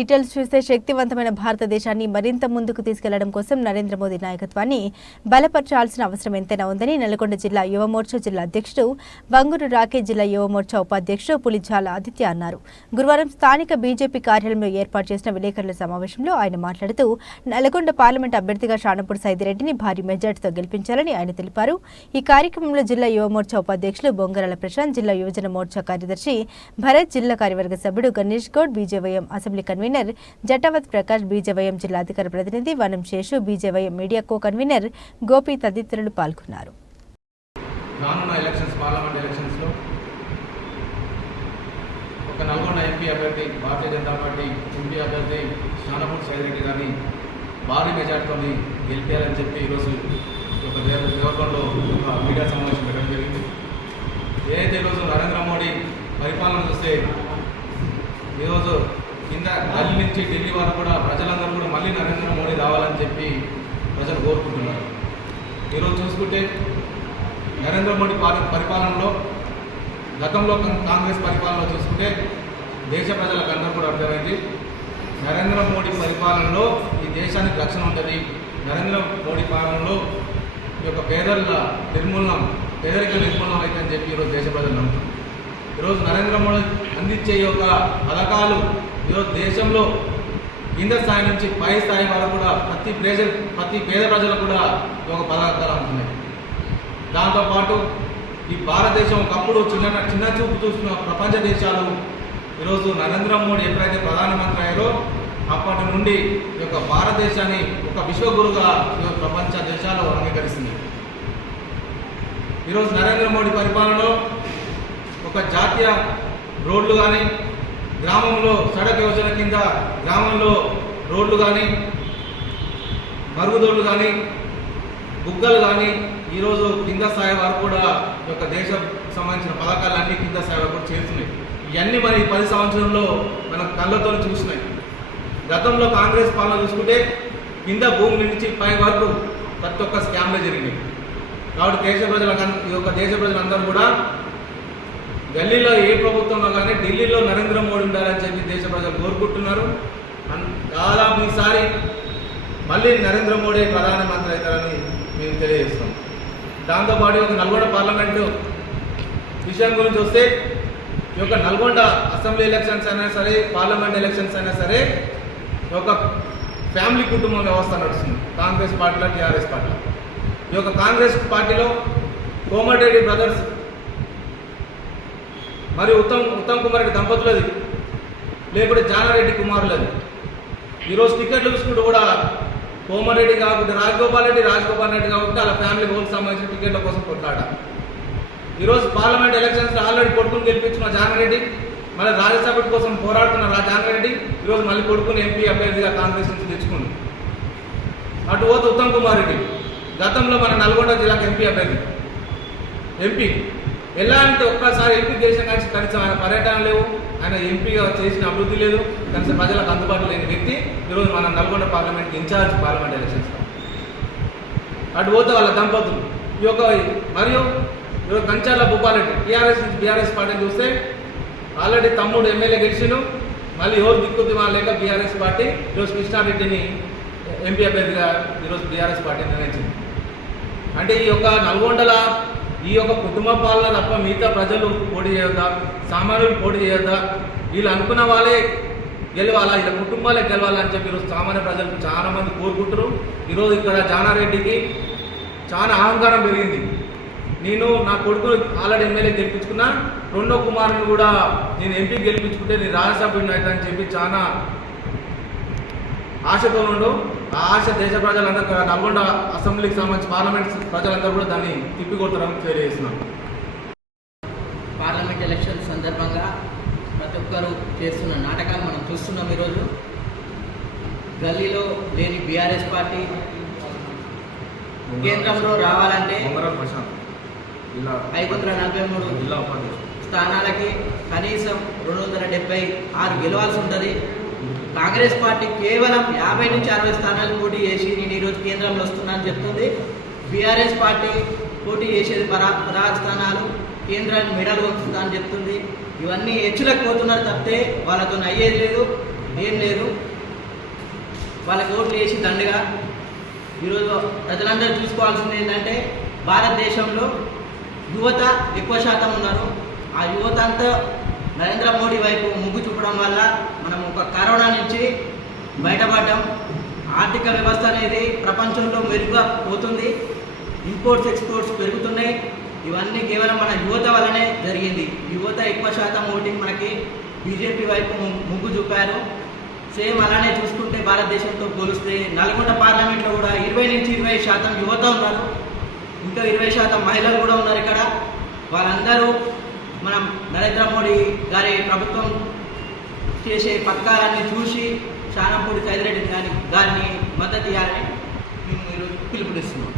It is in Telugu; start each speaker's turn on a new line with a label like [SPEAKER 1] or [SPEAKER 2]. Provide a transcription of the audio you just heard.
[SPEAKER 1] డీటెయిల్స్ చూస్తే శక్తివంతమైన భారతదేశాన్ని మరింత ముందుకు తీసుకెళ్ళడం కోసం నరేంద్ర మోదీ నాయకత్వాన్ని బలపరచాల్సిన అవసరం ఎంతైనా ఉందని నల్గొండ జిల్లా యువమోర్చా జిల్లా అధ్యక్షుడు బంగురు రాకే జిల్లా యువమోర్చా ఉపాధ్యక్షుడు పులిజాల ఆదిత్య అన్నారు. గురువారం స్థానిక బీజేపీ కార్యాలయంలో ఏర్పాటు చేసిన విలేకరుల సమావేశంలో ఆయన మాట్లాడుతూ నల్గొండ పార్లమెంట్ అభ్యర్థిగా షానపూర్ సైదిరెడ్డిని భారీ మెజార్టీతో గెలిపించాలని ఆయన తెలిపారు. ఈ కార్యక్రమంలో జిల్లా యువమోర్చా ఉపాధ్యక్షులు బొంగరాల ప్రశాంత్ జిల్లా యువజన మోర్చా కార్యదర్శి భరత్ జిల్లా కార్యవర్గ సభ్యుడు Ganesh Goud B J Y M assembly convener convener Jatavath Prakash B J Y M జిల్లాధికార ప్రతినిధి Vanam Seshu B J Y M media co convener Gopi తదితరులు పాల్గొన్నారు.
[SPEAKER 2] రానున్న ఎలక్షన్స్ పార్లమెంట్ ఎలక్షన్స్లో ఒక నల్గొండ ఎంపీ అభ్యర్థి భారతీయ జనతా పార్టీ ఎంపీ అభ్యర్థి షానపూర్ సైరెడ్డి గారిని భారీ మెజార్టీతో గెలిపేయాలని చెప్పి ఈరోజు ఒక దేవగంలో ఒక మీడియా సమావేశం పెట్టడం జరిగింది. ఏదైతే ఈరోజు నరేంద్ర మోడీ పరిపాలన చూస్తే ఈరోజు కింద ఢిల్లీ నుంచి ఢిల్లీ వరకు కూడా ప్రజలందరూ కూడా మళ్ళీ నరేంద్ర మోడీ రావాలని చెప్పి ప్రజలు కోరుకుంటున్నారు. ఈరోజు చూసుకుంటే నరేంద్ర మోడీ పాలి- పరిపాలనలో గతంలో కాంగ్రెస్ పరిపాలనలో చూసుకుంటే దేశ ప్రజలకందరూ కూడా అర్థమైంది. నరేంద్ర మోడీ పరిపాలనలో ఈ దేశానికి రక్షణ ఉంటుంది. నరేంద్ర మోడీ పాలనలో ఈ యొక్క పేదల నిర్మూలనం పేదరిక నిర్మూలనం అయితే అని చెప్పి ఈరోజు దేశ ప్రజలు నమ్ముతున్నారు. ఈరోజు నరేంద్ర మోడీ అందించే ఈ యొక్క పథకాలు ఈరోజు దేశంలో కింద స్థాయి నుంచి పై స్థాయి వరకు కూడా ప్రతి ప్రజ ప్రతి పేద ప్రజలకు కూడా ఒక పదార్థాలు అందుతున్నాయి. దాంతోపాటు ఈ భారతదేశం ఒకప్పుడు చిన్న చిన్న చూపు చూసిన ప్రపంచ దేశాలు ఈరోజు నరేంద్ర మోడీ ఎప్పుడైతే ప్రధానమంత్రి అయ్యారో అప్పటి నుండి ఈ యొక్క భారతదేశాన్ని ఒక విశ్వగురుగా ఈరోజు ప్రపంచ దేశాలు అంగీకరిస్తుంది ఈరోజు నరేంద్ర మోడీ పరిపాలనలో ఒక జాతీయ రోడ్లు కానీ గ్రామంలో సడక్ యోజన కింద గ్రామంలో రోడ్లు కానీ మరుగుదొడ్లు కానీ బుగ్గలు కానీ ఈరోజు కింద స్థాయి వరకు కూడా ఈ యొక్క దేశం సంబంధించిన పథకాలు అన్ని కింద స్థాయి వరకు చేస్తున్నాయి ఇవన్నీ మరి పది సంవత్సరంలో మనం కళ్ళతో చూసినాయి గతంలో కాంగ్రెస్ పాలన చూసుకుంటే కింద భూమి నుంచి పై వరకు ప్రతి ఒక్క స్కామ్లే జరిగినాయి. కాబట్టి దేశ ప్రజల ఈ యొక్క దేశ ప్రజలందరూ కూడా గల్లీలో ఏ ప్రభుత్వంలో కానీ ఢిల్లీలో నరేంద్ర మోడీ ఉండాలని చెప్పి దేశ ప్రజలు కోరుకుంటున్నారు. దాదాపు ఈసారి మళ్ళీ నరేంద్ర మోడీ ప్రధానమంత్రి అవుతారని మేము తెలియజేస్తాం దాంతోపాటు ఒక నల్గొండ పార్లమెంటు విషయం గురించి వస్తే ఈ యొక్క నల్గొండ అసెంబ్లీ ఎలక్షన్స్ అయినా సరే పార్లమెంట్ ఎలక్షన్స్ అయినా సరే ఒక యొక్క ఫ్యామిలీ కుటుంబం వ్యవస్థ నడుస్తుంది. కాంగ్రెస్ పార్టీలో టీఆర్ఎస్ పార్టీలో. ఈ యొక్క కాంగ్రెస్ పార్టీలో కోమటిరెడ్డి బ్రదర్స్ మరి ఉత్తమ్ ఉత్తమ్ కుమార్ రెడ్డి దంపతులది లేకపోతే జానారెడ్డి కుమారులది. ఈరోజు టికెట్లు చూసుకుంటూ కూడా కోమారెడ్డి కాకుండా రాజగోపాల్ రెడ్డి రాజగోపాల్ రెడ్డి కాకుండా అలా ఫ్యామిలీ హోల్కి సంబంధించిన టికెట్ల కోసం కొట్లాడ. ఈరోజు పార్లమెంట్ ఎలక్షన్స్లో ఆల్రెడీ కొడుకుని గెలిపించిన జానారెడ్డి మళ్ళీ రాజ్యసభ కోసం పోరాడుతున్న జానారెడ్డి ఈరోజు మళ్ళీ కొడుకుని ఎంపీ అభ్యర్థిగా కాంగ్రెస్ నుంచి తెచ్చుకుంది. అటు పోతే ఉత్తమ్ కుమార్ రెడ్డి గతంలో మన నల్గొండ జిల్లాకు ఎంపీ అభ్యర్థి. ఎంపీ. వెళ్ళాలంటే ఒక్కసారి ఎంపీ చేసిన కానీ కనీసం ఆయన పర్యటన లేవు. ఆయన ఎంపీగా చేసిన అభివృద్ధి లేదు. కనీసం ప్రజలకు అందుబాటులో లేని వ్యక్తి ఈరోజు మన Nalgonda parliament in-charge parliament elections అటు పోతే వాళ్ళ దంపతులు. ఈ యొక్క మరియు ఈరోజు కంచాల భూపాలరెడ్డి టీఆర్ఎస్ నుంచి బీఆర్ఎస్ పార్టీని చూస్తే ఆల్రెడీ తమ్ముడు ఎమ్మెల్యే గెలిచిను మళ్ళీ ఎవరు దిక్కుద్ది లేక బీఆర్ఎస్ పార్టీ? ఈరోజు కృష్ణారెడ్డిని ఎంపీ అభ్యర్థిగా ఈరోజు బీఆర్ఎస్ పార్టీ నిర్ణయించింది. అంటే ఈ యొక్క నల్గొండల ఈ యొక్క కుటుంబ పాలన తప్ప మిగతా ప్రజలు పోటీ చేయొద్దా? సామాన్యులు పోటీ చేయొద్దా? వీళ్ళు అనుకున్న వాళ్ళే గెలవాలా? ఇలా కుటుంబాలే గెలవాలని చెప్పి ఈరోజు సామాన్య ప్రజలు చాలా మంది కోరుకుంటారు ఈరోజు ఇక్కడ జానారెడ్డికి చాలా అహంకారం పెరిగింది. నేను నా కొడుకు ఆల్రెడీ ఎమ్మెల్యే గెలిపించుకున్నా. రెండో కుమారుని కూడా నేను ఎంపీ గెలిపించుకుంటే నేను రాజ్యసభ అవుతా అని చెప్పి చాలా ఆశతో ఉండు ఆ ఆశ దేశ ప్రజలందరూ నల్గొండ అసెంబ్లీకి సంబంధించి పార్లమెంట్ ప్రజలందరూ కూడా దాన్ని తిప్పికొడతారని తెలియజేస్తున్నాను
[SPEAKER 3] పార్లమెంట్ ఎలక్షన్ సందర్భంగా ప్రతి ఒక్కరు చేస్తున్న నాటకాలు మనం చూస్తున్నాం ఈరోజు. గల్లీలో లేని బీఆర్ఎస్ పార్టీ కేంద్రంలో రావాలంటే ఐదు వందల నలభై మూడు స్థానాలకి కనీసం రెండు వందల డెబ్బై ఆరు గెలవాల్సి ఉంటుంది. కాంగ్రెస్ పార్టీ కేవలం యాభై నుంచి అరవై స్థానాలు పోటీ చేసి నేను ఈరోజు కేంద్రంలో వస్తున్నానని చెప్తుంది. బీఆర్ఎస్ పార్టీ పోటీ చేసేది పరా పదహారు స్థానాలు కేంద్రాన్ని మెడల్ వస్తుందా అని చెప్తుంది. ఇవన్నీ హెచ్చులకు పోతున్నారు తప్పితే వాళ్ళతో అయ్యేది లేదు ఏం లేదు. వాళ్ళకి ఓట్లు వేసి దండగా. ఈరోజు ప్రజలందరూ చూసుకోవాల్సింది ఏంటంటే భారతదేశంలో యువత ఎక్కువ శాతం ఉన్నారు. ఆ యువత అంతా నరేంద్ర మోడీ వైపు ముగ్గు చూపడం వల్ల మనం ఒక కరోనా నుంచి బయటపడ్డాం. ఆర్థిక వ్యవస్థ అనేది ప్రపంచంలో మెరుగుగా పోతుంది. ఇంపోర్ట్స్ ఎక్స్పోర్ట్స్ పెరుగుతున్నాయి. ఇవన్నీ కేవలం మన యువత వల్లనే జరిగింది. యువత ఎక్కువ శాతం ఓటింగ్ మనకి బీజేపీ వైపు ముగ్గు చూపారు. సేమ్ అలానే చూసుకుంటే భారతదేశంతో పోలిస్తే నల్గొండ పార్లమెంట్లో కూడా ఇరవై నుంచి ఇరవై శాతం యువత ఉన్నారు. ఇంకా ఇరవై శాతం మహిళలు కూడా ఉన్నారు ఇక్కడ. వాళ్ళందరూ మనం నరేంద్ర మోడీ గారి ప్రభుత్వం చేసే పథకాలన్నీ చూసి శానంపూడి కైదిరెడ్డి గారి గారిని మద్దతు ఇవ్వాలని మేము ఈరోజు పిలుపునిస్తున్నాం.